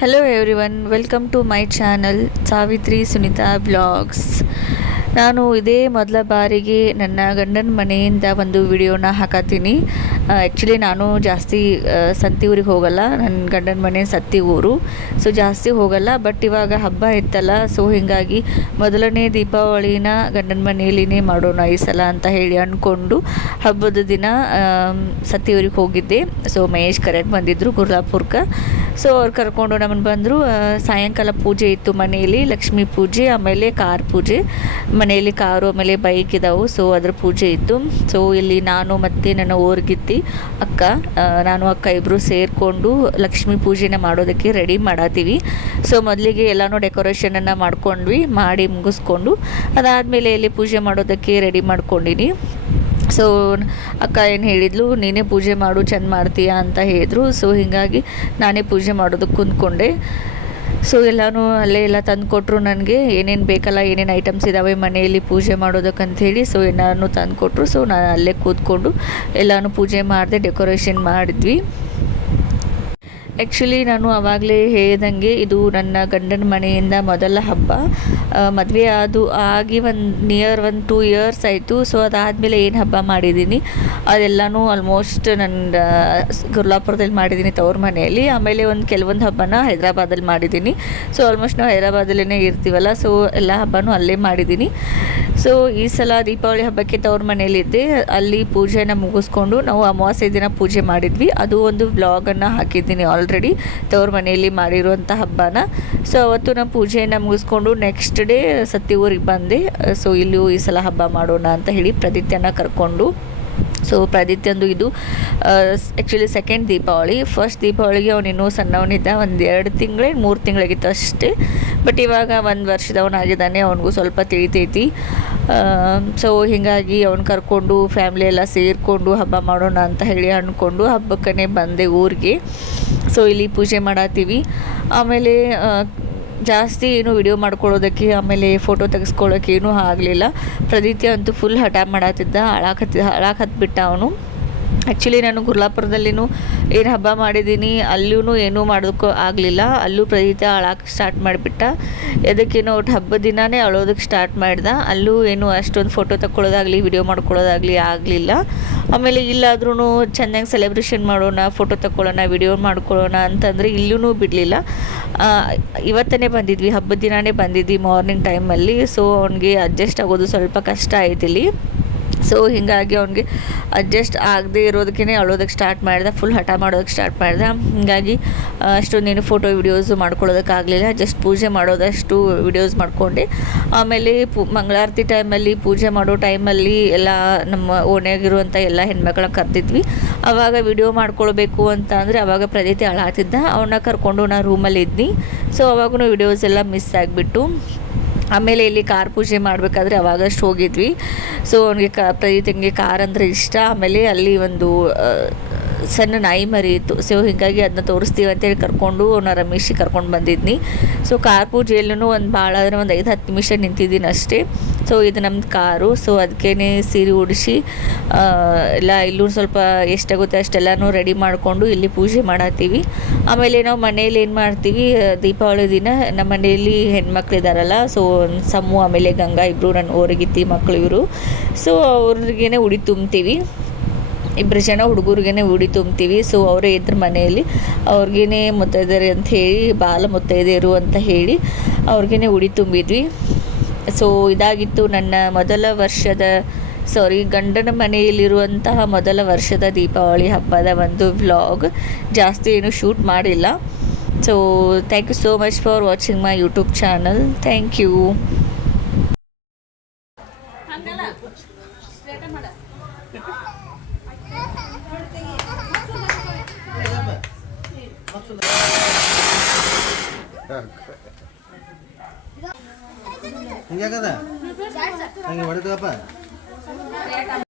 Hello everyone, welcome to my channel Savitri Sunita Vlogs. ನಾನು ಇದೇ ಮೊದಲ ಬಾರಿಗೆ ನನ್ನ ಗಂಡನ ಮನೆಯಿಂದ ಒಂದು ವಿಡಿಯೋನ ಹಾಕತ್ತೀನಿ. ಆ್ಯಕ್ಚುಲಿ ನಾನು ಜಾಸ್ತಿ ಸಂತಿ ಊರಿಗೆ ಹೋಗಲ್ಲ, ನನ್ನ ಗಂಡನ ಮನೆ ಸತ್ತಿ ಊರು, ಸೊ ಜಾಸ್ತಿ ಹೋಗಲ್ಲ. ಬಟ್ ಇವಾಗ ಹಬ್ಬ ಇತ್ತಲ್ಲ, ಸೊ ಹೀಗಾಗಿ ಮೊದಲನೇ ದೀಪಾವಳಿನ ಗಂಡನ ಮನೆಯಲ್ಲಿನೇ ಮಾಡೋಣ ಈ ಸಲ ಅಂತ ಹೇಳಿ ಅಂದ್ಕೊಂಡು ಹಬ್ಬದ ದಿನ ಸತ್ತಿ ಊರಿಗೆ ಹೋಗಿದ್ದೆ. ಸೊ ಮಹೇಶ್ ಕರೆಕ್ಟ್ ಬಂದಿದ್ದರು ಗುರ್ಲಾಪುರ್ಗೆ. ಸೊ ಅವ್ರು ಕರ್ಕೊಂಡು ನಮ್ಮನ್ನು ಬಂದರು. ಸಾಯಂಕಾಲ ಪೂಜೆ ಇತ್ತು ಮನೆಯಲ್ಲಿ, ಲಕ್ಷ್ಮೀ ಪೂಜೆ, ಆಮೇಲೆ ಕಾರ್ ಪೂಜೆ. ಮನೆಯಲ್ಲಿ ಕಾರು ಆಮೇಲೆ ಬೈಕ್ ಇದ್ದಾವೆ, ಸೊ ಅದ್ರ ಪೂಜೆ ಇತ್ತು. ಸೊ ಇಲ್ಲಿ ನಾನು ಮತ್ತು ನನ್ನ ಓರ್ಗಿತ್ತಿ ಅಕ್ಕ, ನಾನು ಅಕ್ಕ ಇಬ್ಬರು ಸೇರಿಕೊಂಡು ಲಕ್ಷ್ಮೀ ಪೂಜೆನ ಮಾಡೋದಕ್ಕೆ ರೆಡಿ ಮಾಡತ್ತೀವಿ. ಸೊ ಮೊದಲಿಗೆ ಎಲ್ಲನೂ ಡೆಕೋರೇಷನನ್ನು ಮಾಡಿ ಮುಗಿಸ್ಕೊಂಡು ಅದಾದಮೇಲೆ ಇಲ್ಲಿ ಪೂಜೆ ಮಾಡೋದಕ್ಕೆ ರೆಡಿ ಮಾಡ್ಕೊಂಡಿನಿ. ಸೊ ಅಕ್ಕ ಏನು ಹೇಳಿದ್ಲು, ನೀನೇ ಪೂಜೆ ಮಾಡು, ಚೆಂದ ಮಾಡ್ತೀಯಾ ಅಂತ ಹೇಳಿದರು. ಸೊ ಹೀಗಾಗಿ ನಾನೇ ಪೂಜೆ ಮಾಡೋದಕ್ಕೆ ಕುಂತ್ಕೊಂಡೆ. ಸೊ ಎಲ್ಲನೂ ಅಲ್ಲೇ ಎಲ್ಲ ತಂದು ಕೊಟ್ಟರು ನನಗೆ, ಏನೇನು ಬೇಕಲ್ಲ, ಏನೇನು ಐಟಮ್ಸ್ ಇದ್ದಾವೆ ಮನೆಯಲ್ಲಿ ಪೂಜೆ ಮಾಡೋದಕ್ಕಂಥೇಳಿ. ಸೊ ಎಲ್ಲನೂ ತಂದು ಕೊಟ್ಟರು. ಸೊ ನಾನು ಅಲ್ಲೇ ಕೂತ್ಕೊಂಡು ಎಲ್ಲನೂ ಪೂಜೆ ಮಾಡಿದೆ, ಡೆಕೋರೇಷನ್ ಮಾಡಿದ್ವಿ. ಆ್ಯಕ್ಚುಲಿ ನಾನು ಆವಾಗಲೇ ಹೇಳಿದಂಗೆ ಇದು ನನ್ನ ಗಂಡನ ಮನೆಯಿಂದ ಮೊದಲ ಹಬ್ಬ. ಮದುವೆ ಆಗಿ ನಿಯರ್ 2 ಇಯರ್ಸ್ ಆಯಿತು. ಸೊ ಅದಾದಮೇಲೆ ಏನು ಹಬ್ಬ ಮಾಡಿದ್ದೀನಿ ಅದೆಲ್ಲನೂ ಆಲ್ಮೋಸ್ಟ್ ನನ್ನ ಗುರ್ಲಾಪುರದಲ್ಲಿ ಮಾಡಿದ್ದೀನಿ ತವ್ರ ಮನೆಯಲ್ಲಿ. ಆಮೇಲೆ ಕೆಲವೊಂದು ಹಬ್ಬನ ಹೈದ್ರಾಬಾದಲ್ಲಿ ಮಾಡಿದ್ದೀನಿ. ಸೊ ಆಲ್ಮೋಸ್ಟ್ ನಾವು ಹೈದ್ರಾಬಾದಲ್ಲೇ ಇರ್ತೀವಲ್ಲ, ಸೊ ಎಲ್ಲ ಹಬ್ಬನೂ ಅಲ್ಲೇ ಮಾಡಿದ್ದೀನಿ. ಸೊ ಈ ಸಲ ದೀಪಾವಳಿ ಹಬ್ಬಕ್ಕೆ ತವ್ರ ಮನೆಯಲ್ಲಿದ್ದೆ. ಅಲ್ಲಿ ಪೂಜೆನ ಮುಗಿಸ್ಕೊಂಡು ನಾವು ಅಮಾವಾಸ್ಯೆ ದಿನ ಪೂಜೆ ಮಾಡಿದ್ವಿ. ಅದು ಒಂದು ವ್ಲಾಗನ್ನು ಹಾಕಿದ್ದೀನಿ ಆಲ್ರೆಡಿ, ತವ್ರ ಮನೆಯಲ್ಲಿ ಮಾಡಿರುವಂಥ ಹಬ್ಬನ. ಸೊ ಅವತ್ತು ನಾನು ಪೂಜೆಯನ್ನು ಮುಗಿಸ್ಕೊಂಡು ನೆಕ್ಸ್ಟ್ ಡೇ ಸತ್ತಿ ಊರಿಗೆ ಬಂದೆ. ಸೊ ಇಲ್ಲಿಯೂ ಈ ಸಲ ಹಬ್ಬ ಮಾಡೋಣ ಅಂತ ಹೇಳಿ ಪ್ರದಿತ್ಯನ ಕರ್ಕೊಂಡು. ಸೊ ಪ್ರದಿತ್ಯಂದು ಇದು ಆ್ಯಕ್ಚುಲಿ ಸೆಕೆಂಡ್ ದೀಪಾವಳಿ. ಫಸ್ಟ್ ದೀಪಾವಳಿಗೆ ಅವನಿನ್ನೂ ಸಣ್ಣವನಿದ್ದ, 2 ತಿಂಗಳೇ 3 ತಿಂಗಳಾಗಿತ್ತು ಅಷ್ಟೇ. ಬಟ್ ಇವಾಗ 1 ವರ್ಷದವನಾಗಿದ್ದಾನೆ, ಅವನಿಗೂ ಸ್ವಲ್ಪ ತಿಳಿತೈತಿ. ಸೊ ಹೀಗಾಗಿ ಅವ್ನು ಕರ್ಕೊಂಡು ಫ್ಯಾಮ್ಲಿ ಎಲ್ಲ ಸೇರಿಕೊಂಡು ಹಬ್ಬ ಮಾಡೋಣ ಅಂತ ಹೇಳಿ ಅಂದ್ಕೊಂಡು ಹಬ್ಬಕ್ಕೇ ಬಂದೆ ಊರಿಗೆ. ಸೊ ಇಲ್ಲಿ ಪೂಜೆ ಮಾಡತ್ತೀವಿ. ಆಮೇಲೆ ಜಾಸ್ತಿ ಏನು ವಿಡಿಯೋ ಮಾಡ್ಕೊಳ್ಳೋದಕ್ಕೆ ಆಮೇಲೆ ಫೋಟೋ ತೆಗೆಸ್ಕೊಳ್ಳೋಕೆ ಏನೂ ಆಗಲಿಲ್ಲ. ಪ್ರದಿತ್ಯ ಅಂತೂ ಫುಲ್ ಹಠ ಮಾಡತ್ತಿದ್ದ, ಹತ್ಬಿಟ್ಟ ಅವನು. ಆ್ಯಕ್ಚುಲಿ ನಾನು ಗುರ್ಲಾಪುರದಲ್ಲಿನೂ ಏನು ಹಬ್ಬ ಮಾಡಿದ್ದೀನಿ, ಅಲ್ಲೂ ಏನೂ ಮಾಡೋದಕ್ಕೂ ಆಗಲಿಲ್ಲ. ಅಲ್ಲೂ ಪ್ರದಿತ್ಯ ಸ್ಟಾರ್ಟ್ ಮಾಡಿಬಿಟ್ಟ. ಅದಕ್ಕೇನೋ ಒಟ್ಟು ಹಬ್ಬದ ದಿನವೇ ಅಳೋದಕ್ಕೆ ಸ್ಟಾರ್ಟ್ ಮಾಡ್ದೆ. ಅಲ್ಲೂ ಏನು ಅಷ್ಟೊಂದು ಫೋಟೋ ತಗೊಳ್ಳೋದಾಗಲಿ ವಿಡಿಯೋ ಮಾಡ್ಕೊಳ್ಳೋದಾಗಲಿ ಆಗಲಿಲ್ಲ. ಆಮೇಲೆ ಇಲ್ಲಾದ್ರೂ ಚೆನ್ನಾಗಿ ಸೆಲೆಬ್ರೇಷನ್ ಮಾಡೋಣ, ಫೋಟೋ ತಗೊಳ್ಳೋಣ, ವಿಡಿಯೋ ಮಾಡ್ಕೊಳ್ಳೋಣ ಅಂತಂದರೆ ಇಲ್ಲೂ ಬಿಡಲಿಲ್ಲ. ಇವತ್ತೇ ಬಂದಿದ್ವಿ, ಹಬ್ಬದ ದಿನವೇ ಬಂದಿದ್ವಿ ಮಾರ್ನಿಂಗ್ ಟೈಮಲ್ಲಿ. ಸೊ ಅವ್ನಿಗೆ ಅಡ್ಜಸ್ಟ್ ಆಗೋದು ಸ್ವಲ್ಪ ಕಷ್ಟ ಆಯ್ತಿಲ್ಲಿ. ಸೊ ಹೀಗಾಗಿ ಅವ್ನಿಗೆ ಅಡ್ಜಸ್ಟ್ ಆಗದೆ ಇರೋದಕ್ಕೇ ಅಳೋದಕ್ಕೆ ಸ್ಟಾರ್ಟ್ ಮಾಡಿದೆ, ಫುಲ್ ಹಠ ಮಾಡೋದಕ್ಕೆ ಸ್ಟಾರ್ಟ್ ಮಾಡಿದೆ. ಹೀಗಾಗಿ ಅಷ್ಟೊಂದೇನು ಫೋಟೋ ವಿಡಿಯೋಸು ಮಾಡ್ಕೊಳ್ಳೋದಕ್ಕಾಗಲಿಲ್ಲ. ಜಸ್ಟ್ ಪೂಜೆ ಮಾಡೋದಷ್ಟು ವಿಡಿಯೋಸ್ ಮಾಡಿಕೊಂಡೆ. ಆಮೇಲೆ ಮಂಗಳಾರತಿ ಟೈಮಲ್ಲಿ, ಪೂಜೆ ಮಾಡೋ ಟೈಮಲ್ಲಿ ಎಲ್ಲ ನಮ್ಮ ಓಣ್ಯಾಗಿರುವಂಥ ಎಲ್ಲ ಹೆಣ್ಮಕ್ಳನ್ನ ಕರೆದಿದ್ವಿ. ಆವಾಗ ವಿಡಿಯೋ ಮಾಡ್ಕೊಳ್ಬೇಕು ಅಂತ ಅಂದರೆ ಆವಾಗ ಪ್ರದಿತ್ಯ ಅಳಾತಿದ್ದ, ಅವನ್ನ ಕರ್ಕೊಂಡು ನಾನು ರೂಮಲ್ಲಿ ಇದ್ನಿ. ಸೊ ಅವಾಗೂ ವಿಡಿಯೋಸ್ ಎಲ್ಲ ಮಿಸ್ ಆಗಿಬಿಟ್ಟು. ಆಮೇಲೆ ಇಲ್ಲಿ ಕಾರ್ ಪೂಜೆ ಮಾಡಬೇಕಾದ್ರೆ ಅವಾಗಷ್ಟು ಹೋಗಿದ್ವಿ. ಸೊ ಅವನಿಗೆ ಪ್ರದಿತ್ಯಂಗೆ ಕಾರ್ ಅಂದರೆ ಇಷ್ಟ. ಆಮೇಲೆ ಅಲ್ಲಿ ಒಂದು ಸಣ್ಣ ನಾಯಿ ಮರಿ ಇತ್ತು. ಸೊ ಹೀಗಾಗಿ ಅದನ್ನ ತೋರಿಸ್ತೀವಿ ಅಂತೇಳಿ ಕರ್ಕೊಂಡು ರಮೇಶಿಗೆ ಕರ್ಕೊಂಡು ಬಂದಿದ್ನಿ. ಸೊ ಕಾರ್ ಪೂಜೆಯಲ್ಲೂ ಭಾಳ ಅಂದರೆ 5-10 ನಿಮಿಷ ನಿಂತಿದ್ದೀನಿ ಅಷ್ಟೇ. ಸೊ ಇದು ನಮ್ಮದು ಕಾರು. ಸೊ ಅದಕ್ಕೇ ಸೀರೆ ಉಡಿಸಿ ಎಲ್ಲ ಇಲ್ಲೂ ಸ್ವಲ್ಪ ಎಷ್ಟಾಗುತ್ತೆ ಅಷ್ಟೆಲ್ಲನೂ ರೆಡಿ ಮಾಡಿಕೊಂಡು ಇಲ್ಲಿ ಪೂಜೆ ಮಾಡತ್ತೀವಿ. ಆಮೇಲೆ ನಾವು ಮನೇಲಿ ಏನು ಮಾಡ್ತೀವಿ, ದೀಪಾವಳಿ ದಿನ ನಮ್ಮ ಮನೆಯಲ್ಲಿ ಹೆಣ್ಮಕ್ಳಿದಾರಲ್ಲ, ಸೊ ಸಮ್ಮು ಆಮೇಲೆ ಗಂಗಾ ಇಬ್ಬರು ನನ್ನ ಓರಿಗಿತ್ತಿ ಮಕ್ಕಳು ಇವರು. ಸೊ ಅವ್ರಿಗೇ ಉಡಿ ತುಂಬ್ತೀವಿ, 2 ಜನ ಹುಡುಗರಿಗೇ ಉಡಿ ತುಂಬ್ತೀವಿ. ಸೊ ಅವರೇ ಇದ್ರ ಮನೆಯಲ್ಲಿ ಅವ್ರಿಗೇ ಮುತ್ತೈದೆಯರು ಅಂತ ಹೇಳಿ, ಬಾಲ ಮುತ್ತೈದೆಯರು ಅಂತ ಹೇಳಿ ಅವ್ರಿಗೇ ಉಡಿ ತುಂಬಿದ್ವಿ. ಸೊ ಇದಾಗಿತ್ತು ನನ್ನ ಗಂಡನ ಮನೆಯಲ್ಲಿರುವಂತಹ ಮೊದಲ ವರ್ಷದ ದೀಪಾವಳಿ ಹಬ್ಬದ ಒಂದು ವ್ಲಾಗ್. ಜಾಸ್ತಿ ಏನು ಶೂಟ್ ಮಾಡಿಲ್ಲ. So thank you so much for watching my YouTube channel. Thank you. ಹಿಂಗ್ಯಾಕದ ಹಂಗೆ ಹೊಡಿತಪ್ಪ.